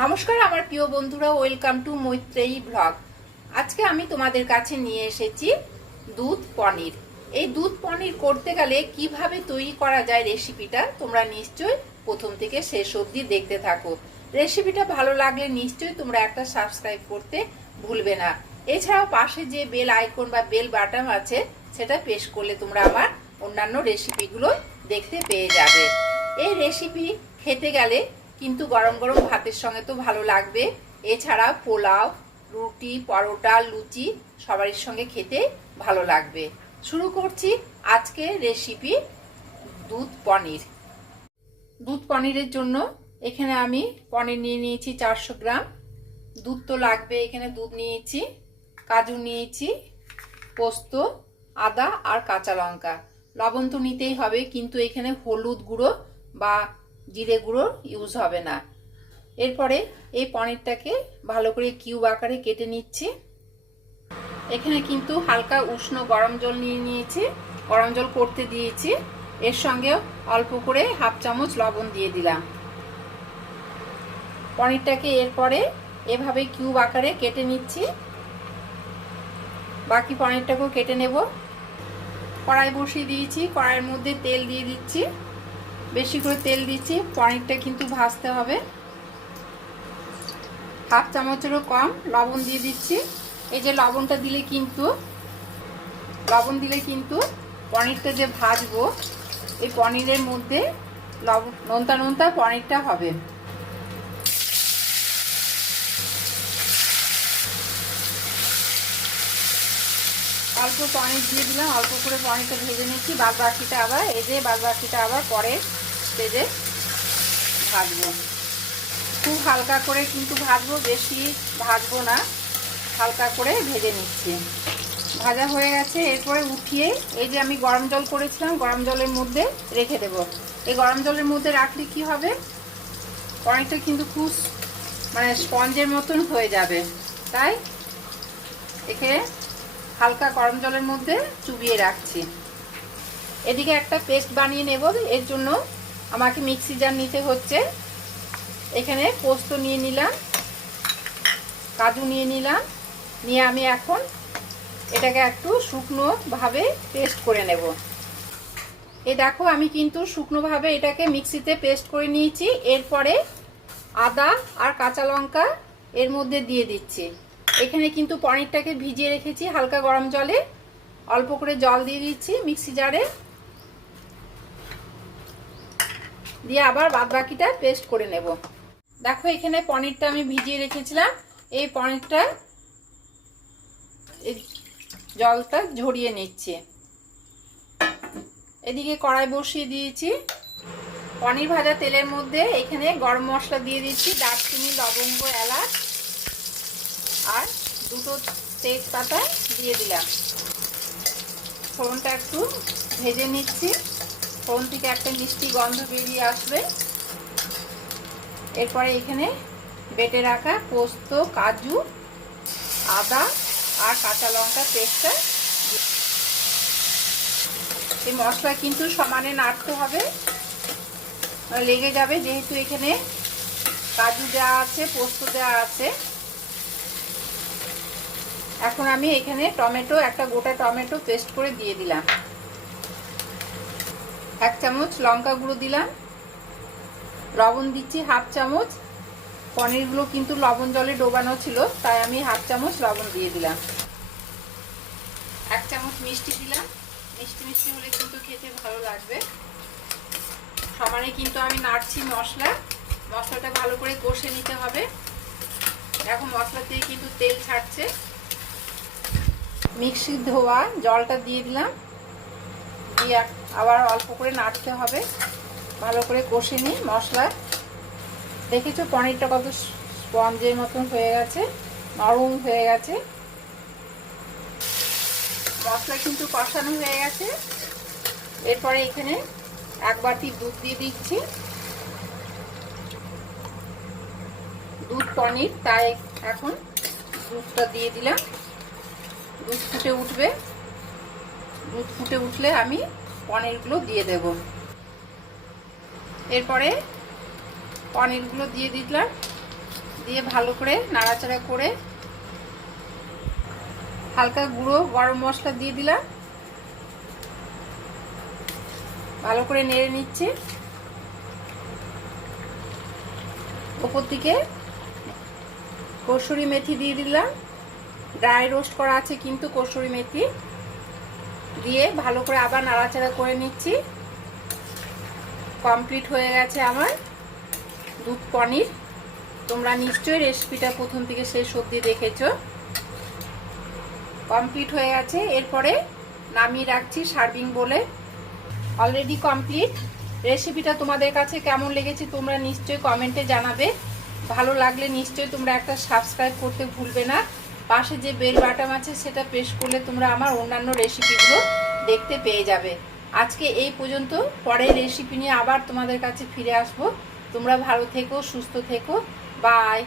নমস্কার, আমার প্রিয় বন্ধুরা, ওয়েলকাম টু মৈত্রেয়ী ব্লগ। আজকে আমি তোমাদের কাছে নিয়ে এসেছি দুধ পনির। এই দুধ পনির করতে গেলে কীভাবে তৈরি করা যায় রেসিপিটা তোমরা নিশ্চয়ই প্রথম থেকে শেষ অবধি দেখতে থাকো। রেসিপিটা ভালো লাগলে নিশ্চয়ই তোমরা একটা সাবস্ক্রাইব করতে ভুলবে না। এছাড়াও পাশে যে বেল আইকন বা বেল বাটন আছে, সেটা পেশ করলে তোমরা আমার অন্যান্য রেসিপিগুলো দেখতে পেয়ে যাবে। এই রেসিপি খেতে গেলে কিন্তু গরম গরম ভাতের সঙ্গে তো ভালো লাগবে। এছাড়া পোলাও, রুটি, পরোটা, লুচি সবারই সঙ্গে খেতে ভালো লাগবে। শুরু করছি আজকে রেসিপি দুধ পনির। দুধ পনিরের জন্য এখানে আমি পনির নিয়ে নিয়েছি চারশো গ্রাম। দুধ তো লাগবে, এখানে দুধ নিয়েছি, কাজু নিয়েছি, পোস্ত, আদা আর কাঁচা লঙ্কা। লবণ তো নিতেই হবে, কিন্তু এখানে হলুদ গুঁড়ো বা জিরে গুঁড়ো ইউজ হবে না। এরপরে এই পনিরটাকে ভালো করে কিউব আকারে কেটে নিচ্ছি। এখানে কিন্তু হালকা উষ্ণ গরম জল নিয়ে নিয়েছি, গরম জল করতে দিয়েছি। এর সঙ্গে অল্প করে হাফ চামচ লবণ দিয়ে দিলাম। পনিরটাকে এরপরে এভাবে কিউব আকারে কেটে নিচ্ছি। বাকি পনিরটাকেও কেটে নেব। কড়াই বসিয়ে দিয়েছি, কড়াইয়ের মধ্যে তেল দিয়ে দিচ্ছি। বেশি করে তেল দিচ্ছি, পনিরটা কিন্তু ভাজতে হবে। হাফ চামচেরও কম, লবণ দিয়ে দিচ্ছি। এই যে লবণটা দিলে কিন্তু, লবণ দিলে কিন্তু পনিরটা যে ভাজবো, এই পনিরের মধ্যে লবণ নোনতা নোনতা পনিরটা হবে। অল্প পনির দিয়ে দিলাম, অল্প করে পনিরটা ভেজে নিচ্ছি। বাদ বাকিটা আবার, এই যে বাদ বাকিটা আবার পরে স্টেজে ভাজবো। খুব হালকা করে কিন্তু ভাজবো, বেশি ভাজবো না। হালকা করে ভেজে নিচ্ছি। ভাজা হয়ে গেছে, এরপরে উঠিয়ে এই যে আমি গরম জল করেছিলাম, গরম জলের মধ্যে রেখে দেব। এই গরম জলের মধ্যে রাখলে কি হবে? পনিরটা কিন্তু খুব মানে স্পঞ্জের মতন হয়ে যাবে। তাই একে হালকা গরম জলের মধ্যে চুবিয়ে রাখছি। এদিকে একটা পেস্ট বানিয়ে নেব, এর জন্য আমাকে মিক্সি জার নিতে হচ্ছে। এখানে পোস্ত নিয়ে নিলাম, কাজু নিয়ে নিলাম, নিয়ে আমি এখন এটাকে একটু শুকনোভাবে পেস্ট করে নেব। এ দেখো, আমি কিন্তু শুকনোভাবে এটাকে মিক্সিতে পেস্ট করে নিয়েছি। এরপরে আদা আর কাঁচা লঙ্কা এর মধ্যে দিয়ে দিচ্ছি। এখানে কিন্তু পনিরটাকে ভিজিয়ে রেখেছি হালকা গরম জলে। অল্প করে জল দিয়ে দিচ্ছি মিক্সি জারে। দিয়ে আবার বাদ বাকিটা পেস্ট করে নেব। দেখো এখানে পনিরটা আমি ভিজিয়ে রেখেছিলাম। এই পনিরটা জলটা ঝরিয়ে নিচ্ছে। এদিকে কড়াই বসিয়ে দিয়েছি। পনির ভাজা তেলের মধ্যে এখানে গরম মশলা দিয়ে দিচ্ছি দারচিনি, লবঙ্গ, এলাচ আর দুটো তেজপাতা দিয়ে দিলাম। ফোড়নটা একটু ভেজে নিচ্ছি। ফোড়ন থেকে একটা মিষ্টি গন্ধ বেরিয়ে আসবে। এরপরে এখানে বেটে রাখা পোস্ত, কাজু, আদা আর কাঁচা লঙ্কা পেস্টটা এই মশলা কিন্তু সমানে নাড়তে হবে। লেগে যাবে যেহেতু এখানে কাজু দেওয়া আছে, পোস্ত দেওয়া আছে। এখন আমি এখানে টমেটো, একটা গোটা টমেটো পেস্ট করে দিয়ে দিলাম। এক চামচ লঙ্কা গুঁড়ো দিলাম। লবণ দিচ্ছি হাফ চামচ। পনিরগুলো কিন্তু লবণ জলে ডোবানো ছিল, তাই আমি হাফ চামচ লবণ দিয়ে দিলাম। এক চামচ মিষ্টি দিলাম। মিষ্টি মিষ্টি হলে কিন্তু খেতে ভালো লাগবে। সমানে কিন্তু আমি নাড়ছি মশলা। মশলাটা ভালো করে কষে নিতে হবে। দেখো মশলা দিয়ে কিন্তু তেল ছাড়ছে। মিক্সি ধোয়া জলটা দিয়ে দিলাম। দিয়ে আবার অল্প করে নাড়তে হবে। ভালো করে কষে নিই মশলা। দেখেছ পনিরটা কত স্পঞ্জের মতন হয়ে গেছে, নরম হয়ে গেছে। মশলা কিন্তু কষানো হয়ে গেছে। এরপরে এখানে এক বাটি দুধ দিয়ে দিচ্ছি। দুধ, পনির, তাই এখন দুধটা দিয়ে দিলাম। দুধ ফুটে উঠবে। দুধ ফুটে উঠলে আমি পনিরগুলো দিয়ে দেব। এরপরে পনিরগুলো দিয়ে দিলাম। দিয়ে ভালো করে নাড়াচাড়া করে হালকা গুঁড়ো গরম মশলা দিয়ে দিলাম। ভালো করে নেড়ে নিচ্ছে। ওপর দিকে কসুরি মেথি দিয়ে দিলাম। ড্রাই রোস্ট করা আছে কিন্তু কসুরি মেথি। দিয়ে ভালো করে আবার নাড়াচাড়া করে নিচ্ছি। কমপ্লিট হয়ে গেছে আমার দুধ পনির। তোমরা নিশ্চয়ই রেসিপিটা প্রথম থেকে শেষ অবধি দেখেছ। কমপ্লিট হয়ে গেছে। এরপরে নামিয়ে রাখছি সার্ভিং বলে। অলরেডি কমপ্লিট রেসিপিটা তোমাদের কাছে কেমন লেগেছে তোমরা নিশ্চয়ই কমেন্টে জানাবে। ভালো লাগলে নিশ্চয়ই তোমরা একটা সাবস্ক্রাইব করতে ভুলবে না। পাশে যে বেল বাটাম আছে, সেটা প্রেস করলে তোমরা আমার অন্যান্য রেসিপিগুলো দেখতে পেয়ে যাবে। আজকে এই পর্যন্ত, পরের রেসিপি নিয়ে আবার তোমাদের কাছে ফিরে আসব। তোমরা ভালো থেকো, সুস্থ থেকো। বাই